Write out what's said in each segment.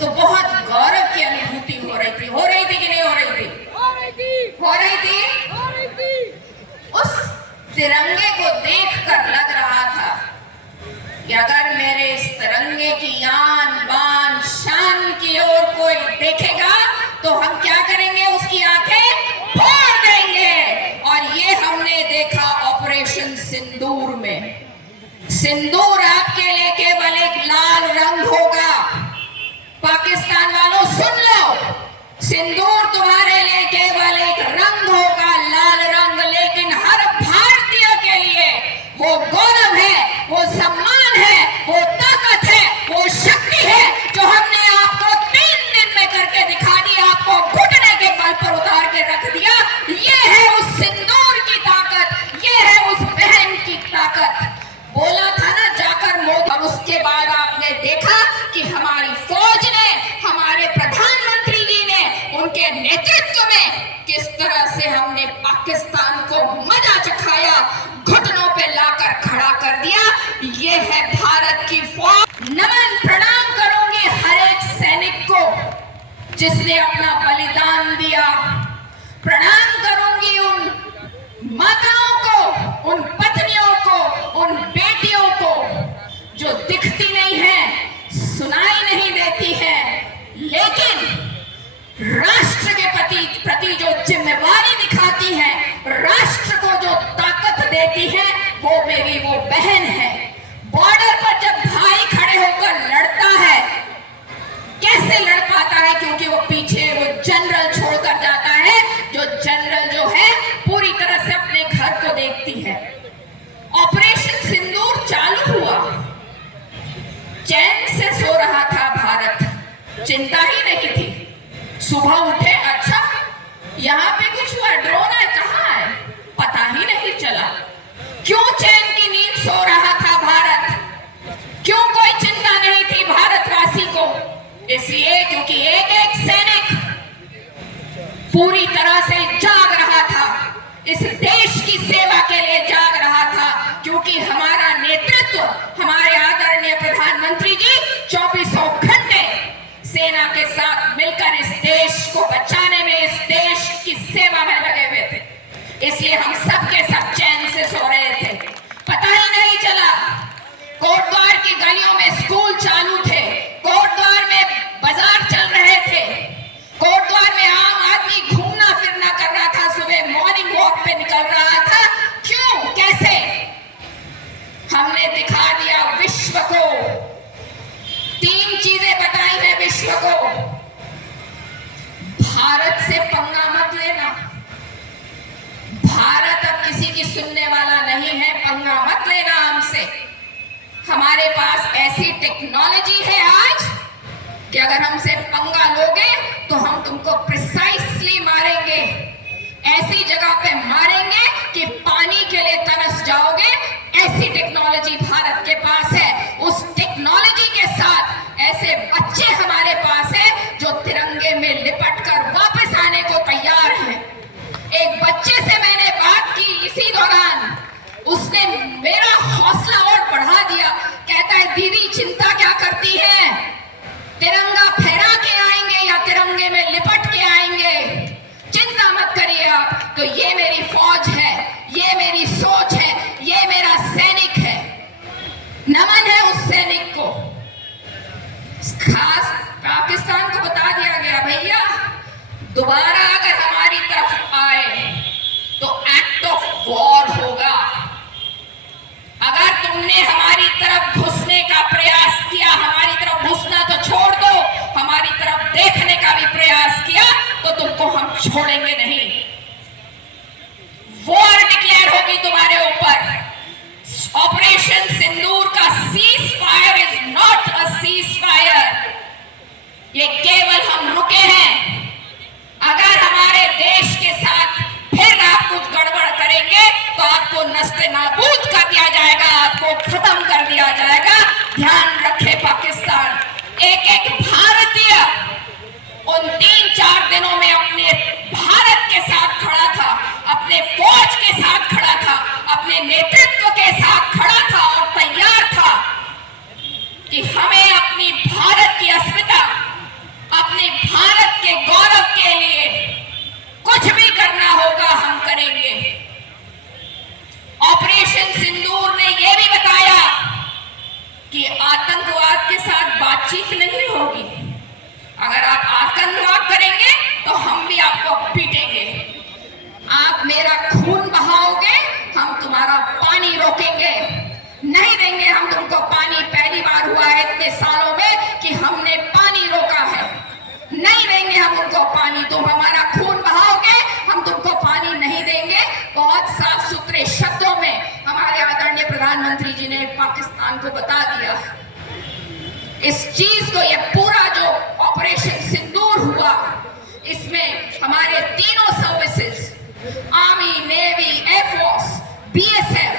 तो बहुत गौरव की अनुभूति हो रही थी कि नहीं हो रही थी? हो रही थी। उस तिरंगे को देखकर लग रहा था कि अगर मेरे इस तिरंगे की आन बान शान की ओर कोई देखेगा तो हम क्या करेंगे, उसकी आंखें फोड़ देंगे। और ये हमने देखा ऑपरेशन सिंदूर में। सिंदूर आपके लिए केवल एक लाल रंग होगा। पाकिस्तान वालों सुन लो, सिंदूर तुम्हारे लिए केवल एक रंग होगा, लाल रंग, लेकिन हर भारतीय के लिए वो गौरव है, वो सम्मान है, वो ताकत है, वो शक्ति है जो हमने आपको 3 दिन में करके दिखा दी, आपको घुटने के बल पर उतार के रख दिया। ये है उस सिंदूर की ताकत, ये है उस बहन की ताकत। बोला था ना जाकर मोदी, और उसके बाद आपने देखा कि हमारी फौज ने, हमारे प्रधानमंत्री जी ने, उनके नेतृत्व में किस तरह से हमने पाकिस्तान को मजा चखाया, घुटनों पे लाकर खड़ा कर दिया। ये है भारत की फौज। नमन प्रणाम करूंगी हर एक सैनिक को जिसने अपना बलिदान दिया। प्रणाम करूंगी उन माताओं को, उन पत्नियों को, उन बेटियों को जो दिखती नहीं है, सुनाई नहीं देती है, लेकिन राष्ट्र के प्रति जो जिम्मेवारी दिखाती है, राष्ट्र को जो ताकत देती है, वो मेरी वो बहन है। बॉर्डर पर जब भाई खड़े होकर लड़ता है, कैसे लड़ पाता है? क्योंकि वो पीछे वो जनरल छोड़कर जाता है, जो जनरल जो है पूरी तरह से अपने घर को देखती है। ऑपरेशन सिंदूर चालू हुआ, चैन से सो रहा था भारत, चिंता ही नहीं थी। सुबह उठे, अच्छा यहाँ पे कुछ हुआ, ड्रोन है, कहाँ है, पता ही नहीं चला। क्यों चैन की नींद सो रहा था भारत? क्यों कोई चिंता नहीं थी भारतवासी को? इसलिए क्योंकि एक एक सैनिक पूरी तरह से जाग रहा था, इस देश की सेवा के लिए जाग रहा था। क्योंकि हमारा नेतृत्व, हमारे आदरणीय प्रधानमंत्री जी 24 घंटे सेना के साथ मिलकर इस देश को बचाने में, इस देश की सेवा में लगे हुए थे। इसलिए हम सब के सब चैन से सो रहे थे, पता ही नहीं चला। कोटद्वार की गलियों में स्कूल चालू थे, कोटद्वार में बाजार चल रहे थे, कोटद्वार में आम आदमी घूमना फिरना कर रहा था, सुबह मॉर्निंग वॉक पे निकल रहा था। क्यों, कैसे? हमने दिखा दिया विश्व को, 3 चीजें बताई है विश्व को। भारत से पंगा मत लेना, भारत अब किसी की सुनने वाला नहीं है, पंगा मत लेना हमसे। हमारे पास ऐसी टेक्नोलॉजी है आज कि अगर हमसे पंगा लोगे तो हम तुमको प्रिसाइसली मारेंगे, ऐसी जगह पे मारेंगे कि पानी के लिए तरस जाओगे। ऐसी टेक्नोलॉजी भारत के पास है। उस टेक्नोलॉजी के साथ ऐसे बच्चे हमारे पास हैं जो तिरंगे में लिपट कर वापस आने को तैयार हैं। एक बच्चे से मैंने बात की इसी दौरान, उसने मेरा हौसला और बढ़ा दिया। कहता है दीदी चिंता क्या करती है, तिरंगा फहरा के आएंगे या तिरंगे में लिपट के आएंगे, चिंता मत करिए आप। तो ये मेरी फौज है, ये मेरी सोच है, ये मेरा सैनिक है। नमन है उस सैनिक को। खास पाकिस्तान को बता दिया गया, भैया दोबारा अगर हमारी तरफ आए तो एक्ट ऑफ वॉर होगा। अगर तुमने हमारी तरफ घुसने का प्रयास किया, हमारी तरफ घुसना तो छोड़ दो, हमारी तरफ देखने का भी प्रयास किया तो तुमको हम छोड़ेंगे नहीं। वॉर डिक्लेयर होगी तुम्हारे ऊपर। ऑपरेशन सिंदूर का cease fire is not a cease fire, ये केवल हम रुके हैं। अगर हमारे देश के साथ फिर आप कुछ गड़बड़ करेंगे तो आपको नस्ते नाबूद कर दिया जाएगा, आपको खत्म कर दिया जाएगा। ध्यान रखे पाकिस्तान, एक एक भारतीय उन 3-4 दिनों में अपने भारत के साथ खड़ा था, अपने फौज के साथ खड़ा था, अपने नेतृत्व के साथ खड़ा था और तैयार था कि हमें अपनी भारत की अस्मिता, बातचीत नहीं होगी। अगर आप आतंकवाद करेंगे तो हम भी आपको पीटेंगे। आप मेरा खून बहाओगे, हम तुम्हारा पानी रोकेंगे। नहीं देंगे हम तुमको पानी। पहली बार हुआ है इतने सालों में कि हमने पानी रोका है। नहीं देंगे हम तुमको पानी। तुम हमारा खून बहाओगे, हम तुमको पानी नहीं देंगे। बहुत साफ सुथरे शब्दों में हमारे आदरणीय प्रधानमंत्री जी ने पाकिस्तान को बता दिया। इस चीज को, ये पूरा जो ऑपरेशन सिंदूर हुआ, इसमें हमारे तीनों services, army, navy, air force, BSF,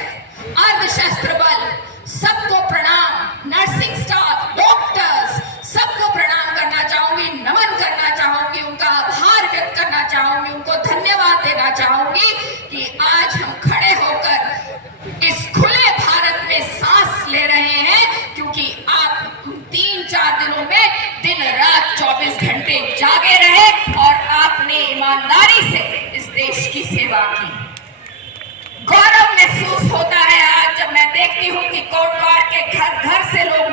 अर्धशस्त्र बल, सबको प्रणाम। नर्सिंग स्टाफ, डॉक्टर्स, सबको प्रणाम करना चाहूंगी, नमन करना चाहूंगी, उनका आभार व्यक्त करना चाहूंगी, उनको धन्यवाद देना चाहूंगी कि आज हम खड़े होकर इस खुले भारत में सांस ले रहे हैं, क्योंकि आप 3-4 दिनों में दिन रात 24 घंटे जागे रहे और आपने ईमानदारी से इस देश की सेवा की। गौरव महसूस होता है आज जब मैं देखती हूँ कि कोटद्वार के घर घर से लोग